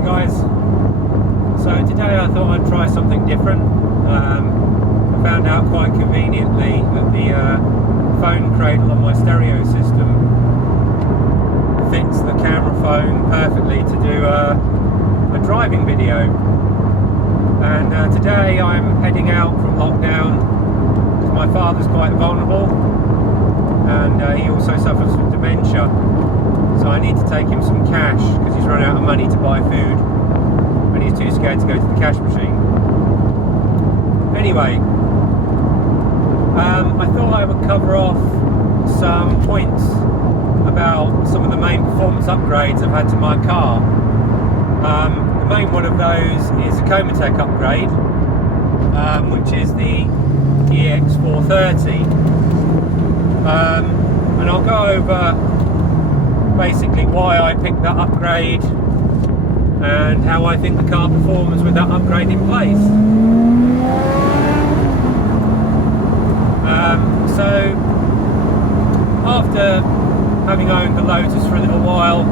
guys. So today I thought I'd try something different. I found out quite conveniently that the phone cradle on my stereo system fits the camera phone perfectly to do a driving video. And today I'm heading out from lockdown because my father's quite vulnerable and he also suffers from dementia. So I need to take him some cash because he's run out of money to buy food and he's too scared to go to the cash machine. Anyway, I thought I would cover off some points about some of the main performance upgrades I've had to my car. The main one of those is a Komotec upgrade, which is the EX430. And I'll go over basically why I picked that upgrade and how I think the car performs with that upgrade in place. So after having owned the Lotus for a little while,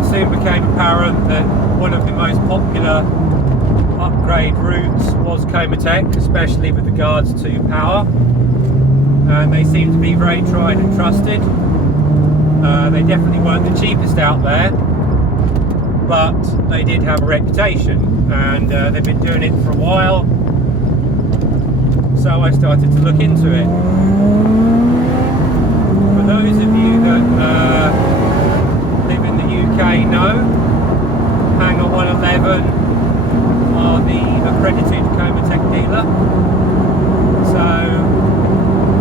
it soon became apparent that one of the most popular upgrade routes was Komotec, especially with regards to power, and they seem to be very tried and trusted. They definitely weren't the cheapest out there, but they did have a reputation, and they've been doing it for a while, so I started to look into it. For those of you that live in the UK know, Hangar 111 are the accredited Komotec dealer, so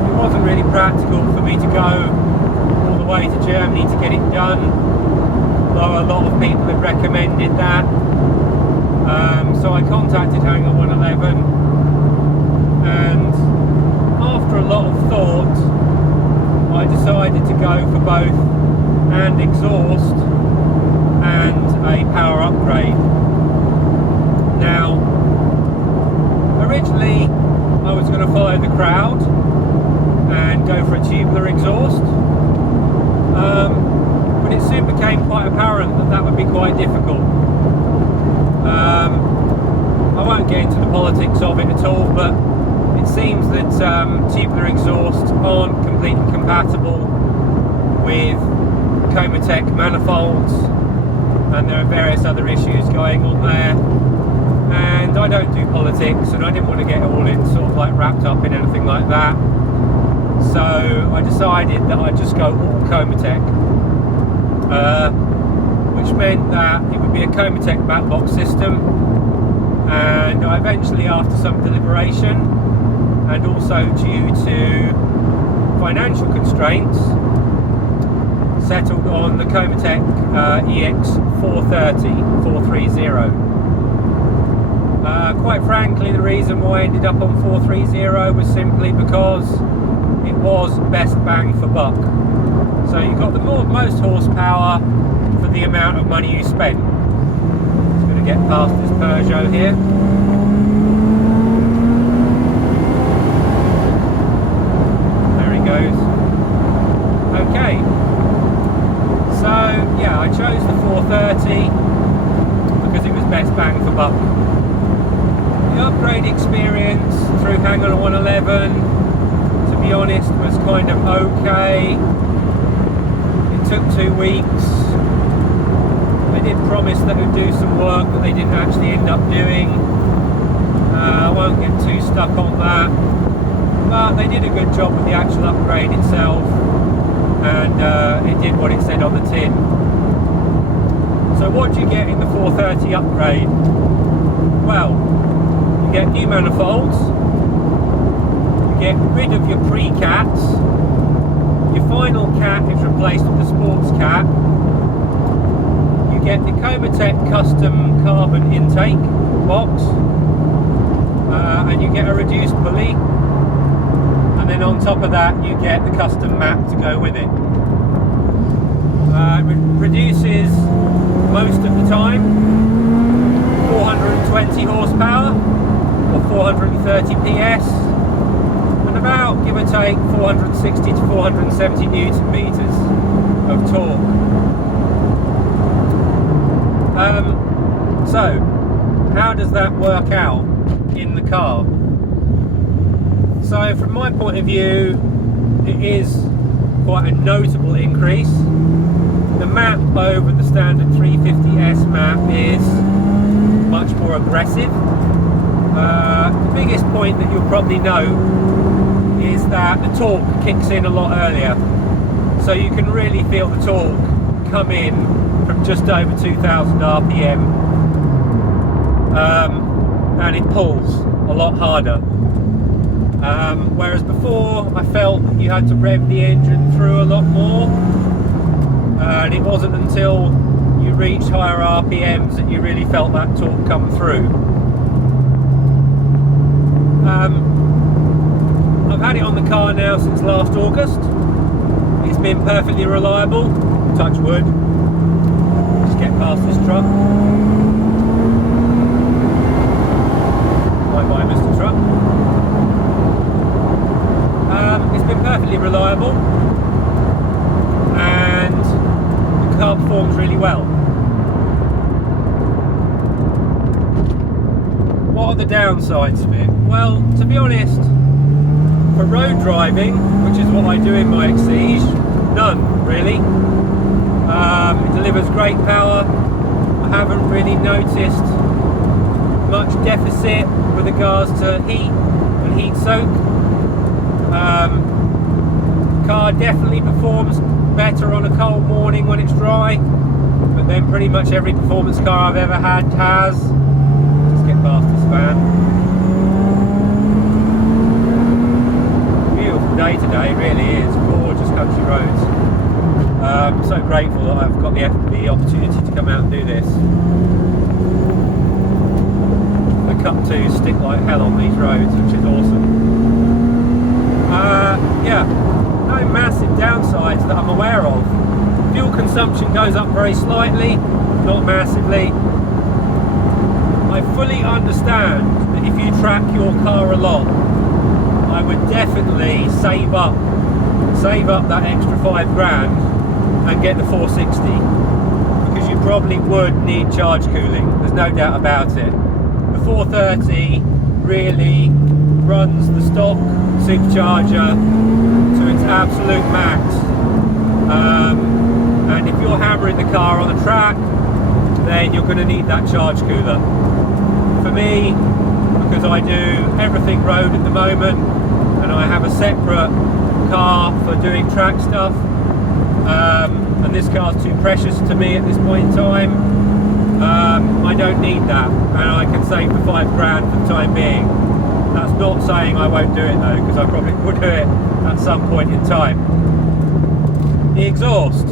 it wasn't really practical for me to go all the way to Germany to get it done, though a lot of people had recommended that. So I contacted Hangar 111, and after a lot of thought I decided to go for both an exhaust and a power upgrade. Now, originally I was going to follow the crowd and go for a tubular exhaust, but it soon became quite apparent that that would be quite difficult. I won't get into the politics of it at all, but it seems that tubular exhausts aren't completely compatible with Komotec manifolds, and there are various other issues going on there. And I don't do politics, and I didn't want to get all in sort of like wrapped up in anything like that. So I decided that I'd just go all Komotec, which meant that it would be a Komotec back box system. And I eventually, after some deliberation, and also due to financial constraints, settled on the Komotec EX430. Quite frankly, the reason why I ended up on 430 was simply because it was best bang for buck. So you got the most horsepower for the amount of money you spent. Just going to get past this Peugeot here. There he goes. Okay. So yeah, I chose the 430 because it was best bang for buck. The upgrade experience through Hangar 111, to be honest, was kind of okay. It took 2 weeks. They did promise they would do some work that they didn't actually end up doing. I won't get too stuck on that, but they did a good job with the actual upgrade itself, and it did what it said on the tin. So what do you get in the 430 upgrade? Well, you get new manifolds, you get rid of your pre-cats, your final cat is replaced with the sports cat, you get the Komotec custom carbon intake box, and you get a reduced pulley, and then on top of that you get the custom mat to go with it. It reduces most of the time 420 horsepower or 430 PS, and about, give or take, 460 to 470 newton meters of torque. So, how does that work out in the car? So, from my point of view, it is quite a notable increase. The map over the standard 350S map is much more aggressive. The biggest point that you'll probably note is that the torque kicks in a lot earlier. So you can really feel the torque come in from just over 2000 RPM, and it pulls a lot harder. Whereas before I felt that you had to rev the engine through a lot more, and it wasn't until you reached higher RPMs that you really felt that torque come through. I've had it on the car now since last August. It's been perfectly reliable, touch wood. Just get past this truck. Bye-bye, Mr. Truck. It's been perfectly reliable, and the car performs really well. What are the downsides of it? Well, to be honest, for road driving, which is what I do in my Exige, none really. It delivers great power. I haven't really noticed much deficit with regards to heat and heat soak. Car definitely performs better on a cold morning when it's dry, but then pretty much every performance car I've ever had has. Just get past this van. Beautiful day today, really is. Gorgeous country roads. I'm so grateful that I've got the opportunity to come out and do this. The Cup 2s stick like hell on these roads, which is awesome. Yeah, no massive downsides that I'm aware of. Fuel consumption goes up very slightly, not massively. I fully understand that if you track your car a lot, I would definitely save up that extra £5,000 and get the 460, because you probably would need charge cooling, there's no doubt about it. The 430 really runs the stock supercharger to its absolute max, and if you're hammering the car on the track, then you're going to need that charge cooler. For me, because I do everything road at the moment, and I have a separate car for doing track stuff, and this car's too precious to me at this point in time, I don't need that, and I can save the £5,000 for the time being. That's not saying I won't do it though, because I probably will do it at some point in time. The exhaust,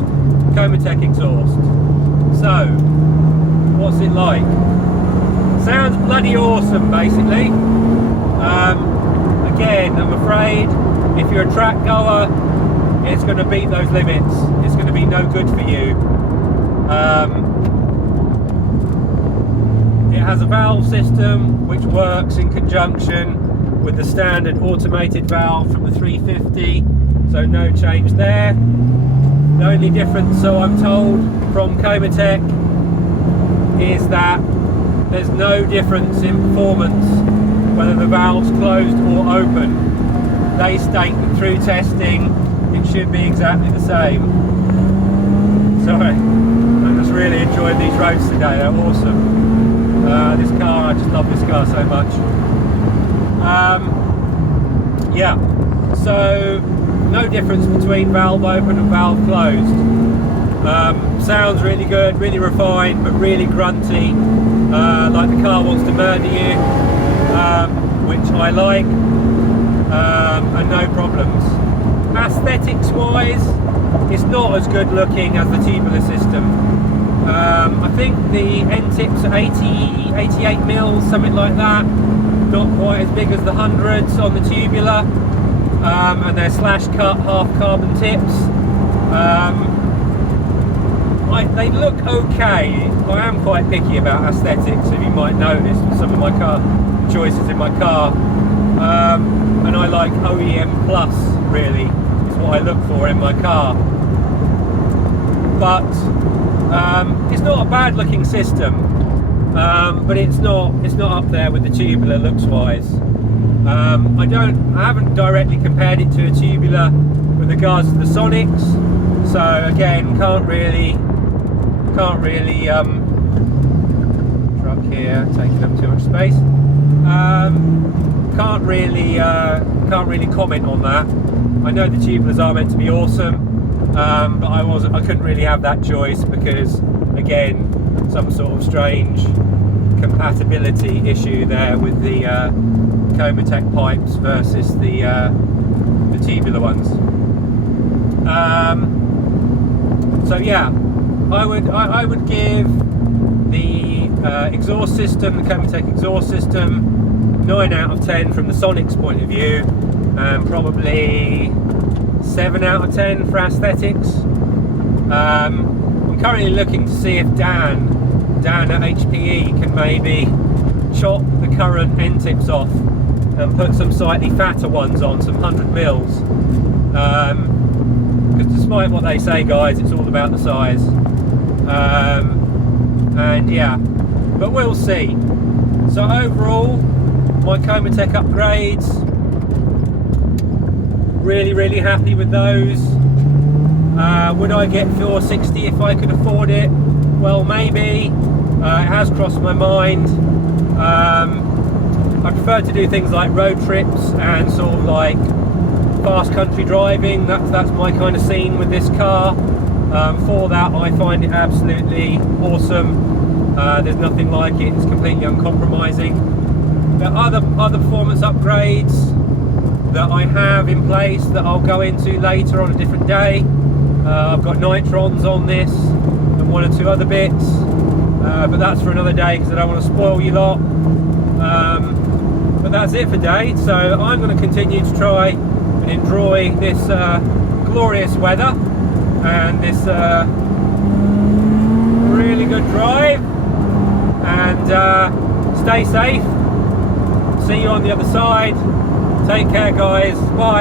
Komotec exhaust. So, what's it like? Sounds bloody awesome, basically. Again, I'm afraid if you're a track goer, it's going to beat those limits. It's going to be no good for you. It has a valve system which works in conjunction with the standard automated valve from the 350, so no change there. The only difference, so I'm told, from Komotec is that there's no difference in performance whether the valve's closed or open. They state that through testing it should be exactly the same. Sorry, I'm just really enjoying these roads today, they're awesome. This car, I just love this car so much. Yeah, so no difference between valve open and valve closed. Sounds really good, really refined, but really grunty, like the car wants to murder you, which I like, and no problems. Aesthetics wise, it's not as good looking as the tubular system. I think the end tips are 88 mils, something like that. Not quite as big as the hundreds on the tubular, and they're slash cut half carbon tips. They look okay. I am quite picky about aesthetics, if you might notice with some of my car choices in my car, and I like OEM plus, really is what I look for in my car. But it's not a bad looking system. but it's not up there with the tubular looks wise. I haven't directly compared it to a tubular with regards to the Sonics, so again can't really truck here taking up too much space. Can't really comment on that. I know the tubulars are meant to be awesome, but I couldn't really have that choice because again some sort of strange compatibility issue there with the Komotec pipes versus the tubular ones. So yeah, I would give the exhaust system, the Komotec exhaust system, 9 out of 10 from the Sonic's point of view, and probably 7 out of 10 for aesthetics. I'm currently looking to see if Dan at HPE can maybe chop the current end tips off and put some slightly fatter ones on, some 100 mils. Because despite what they say, guys, it's all about the size. And yeah, but we'll see. So overall, my Komotec upgrades, really happy with those. Would I get 460 if I could afford it? Well, maybe. It has crossed my mind. I prefer to do things like road trips and sort of like fast country driving. That's my kind of scene with this car. For that, I find it absolutely awesome. There's nothing like it. It's completely uncompromising. There are other performance upgrades that I have in place that I'll go into later on a different day. I've got nitrons on this and 1 or 2 other bits, but that's for another day because I don't want to spoil you lot. But that's it for today, so I'm going to continue to try and enjoy this glorious weather and this really good drive, and stay safe. See you on the other side. Take care, guys. Bye.